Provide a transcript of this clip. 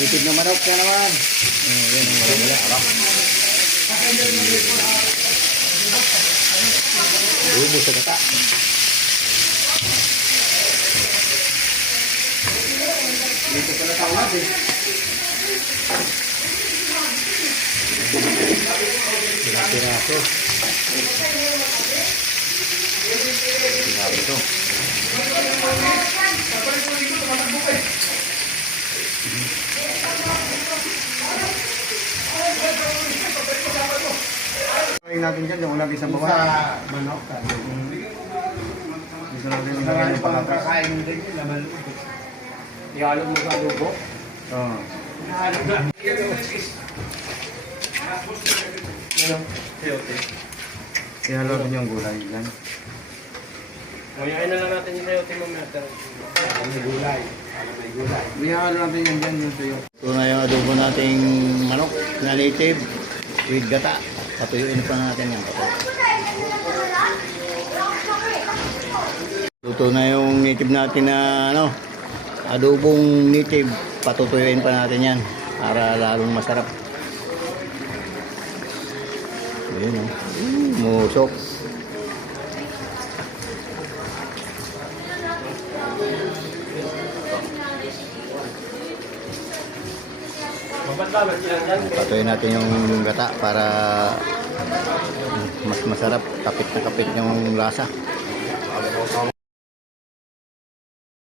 Native na manok ka naman. Yan ang wala. Harap. Ubus sa kata. Dito pala tawag eh. Piraso. Piraso. Tingnan natin dyan, yung lagi sa bawah. Sa manok. Gusto natin yung lagi ng pangkain din yung laman. Ihalog mo sa lubo? Oo. Ihalog na. Ihalog din yung gulay dyan. Ngayon na lang natin yung sayote mamaya. May gulay. May gulay. Ihalog natin yan dyan yung tuyo. Ito na yung adobo nating manok na native with gata. Patuyuin pa natin yan. Luto na yung native natin na adobong native. Patutuyuin pa natin yan para lalong masarap. Ayun musok. Patuloy natin yung gata para mas masarap, kapit na kapit yung lasa.